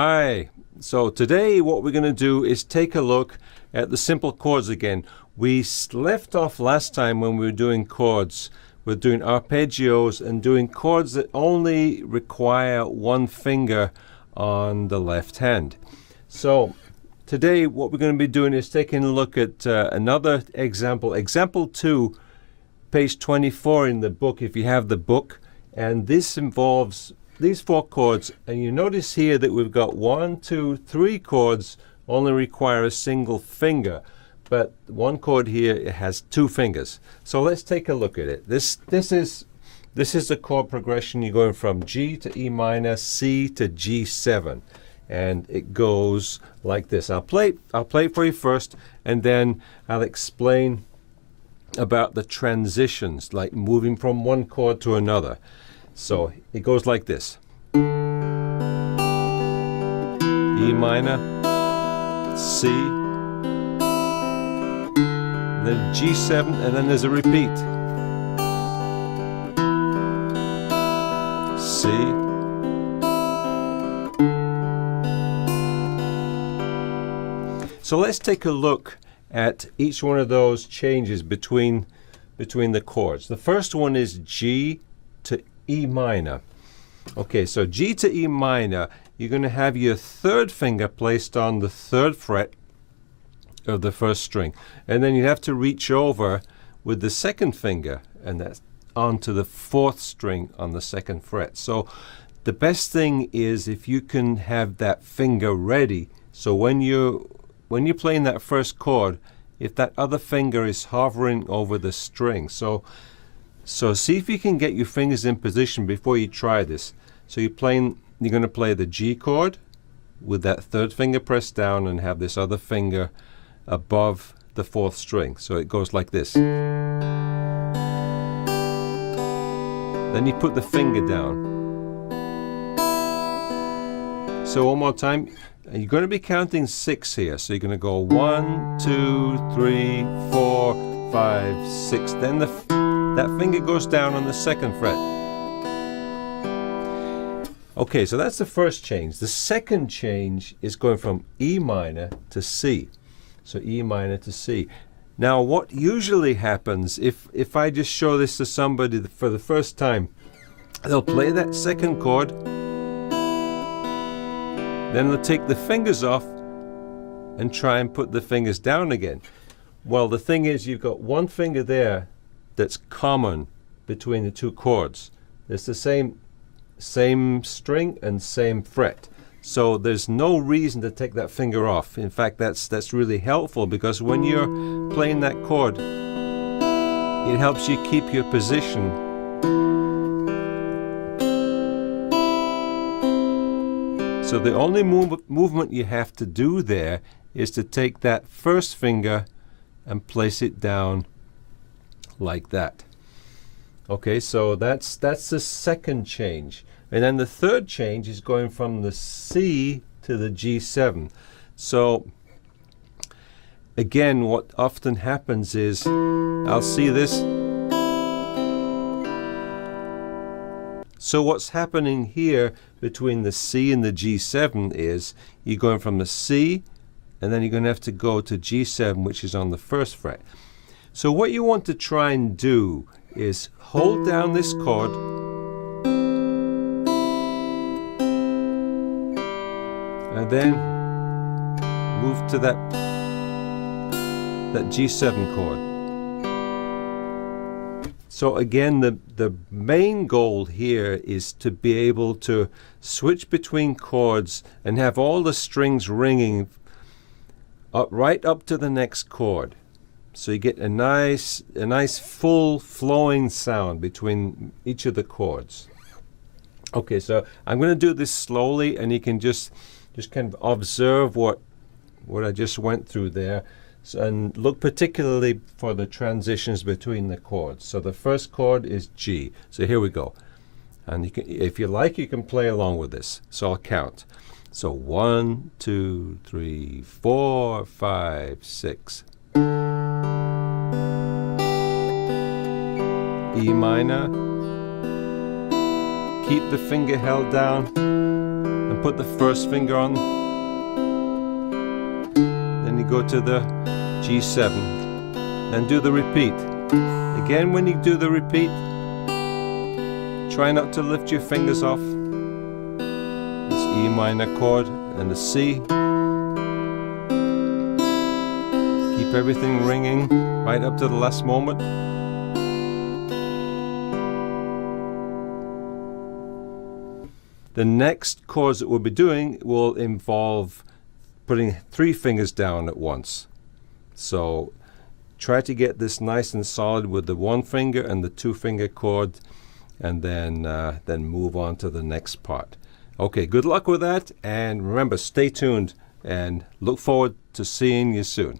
Hi. So today what we're going to do is take a look at the simple chords again. We left off last time when we were doing chords. We're doing arpeggios and doing chords that only require one finger on the left hand. So today what we're going to be doing is taking a look at another example. Example 2, page 24 in the book, if you have the book. And this involves these 4 chords, and you notice here that we've got 1, 2, 3 chords only require a single finger, but one chord here, it has 2 fingers. So let's take a look at it. This is the chord progression. You're going from G to E minor, C to G7, and it goes like this. I'll play it for you first, and then I'll explain about the transitions, like moving from one chord to another. So it goes like this. E minor, C, then G7, and then there's a repeat. C, so let's take a look at each one of those changes between the chords. The first one is G to E minor. Okay, so G to E minor, you're going to have your 3rd finger placed on the 3rd fret of the 1st string, and then you have to reach over with the 2nd finger, and that's onto the 4th string on the 2nd fret. So the best thing is if you can have that finger ready, so when you're playing that first chord, if that other finger is hovering over the string. So see if you can get your fingers in position before you try this. So you're going to play the G chord with that 3rd finger pressed down and have this other finger above the 4th string. So it goes like this. Then you put the finger down. So one more time. You're going to be counting 6 here. So you're going to go 1, 2, 3, 4, 5, 6. Then that finger goes down on the 2nd fret. Okay, so that's the first change. The second change is going from E minor to C. So E minor to C. Now what usually happens, if I just show this to somebody for the first time, they'll play that 2nd chord, then they'll take the fingers off and try and put the fingers down again. Well, the thing is, you've got one finger there that's common between the 2 chords. It's the same string and same fret. So there's no reason to take that finger off. In fact, that's really helpful, because when you're playing that chord, it helps you keep your position. So the only movement you have to do there is to take that first finger and place it down like that. Okay, so that's the second change. And then the third change is going from the C to the G7. So again, what often happens is, I'll see this. So what's happening here between the C and the G7 is you're going from the C, and then you're going to have to go to G7, which is on the 1st fret. So what you want to try and do is hold down this chord, and then move to that G7 chord. So again, the main goal here is to be able to switch between chords and have all the strings ringing right up to the next chord. So you get a nice full flowing sound between each of the chords. Okay, so I'm going to do this slowly, and you can just kind of observe what I just went through there. So, and look particularly for the transitions between the chords. So the first chord is G. So here we go. And you can, if you like, you can play along with this. So I'll count. So 1, 2, 3, 4, 5, 6. E minor. Keep the finger held down and and put the first finger on. Then you go to the G7. Then do the repeat. Again, when you do the repeat, try not to lift your fingers off. This E minor chord and the C. Keep everything ringing right up to the last moment. The next chords that we'll be doing will involve putting 3 fingers down at once. So try to get this nice and solid with the 1 finger and the 2 finger chord, and then move on to the next part. Okay, good luck with that, and remember, stay tuned and look forward to seeing you soon.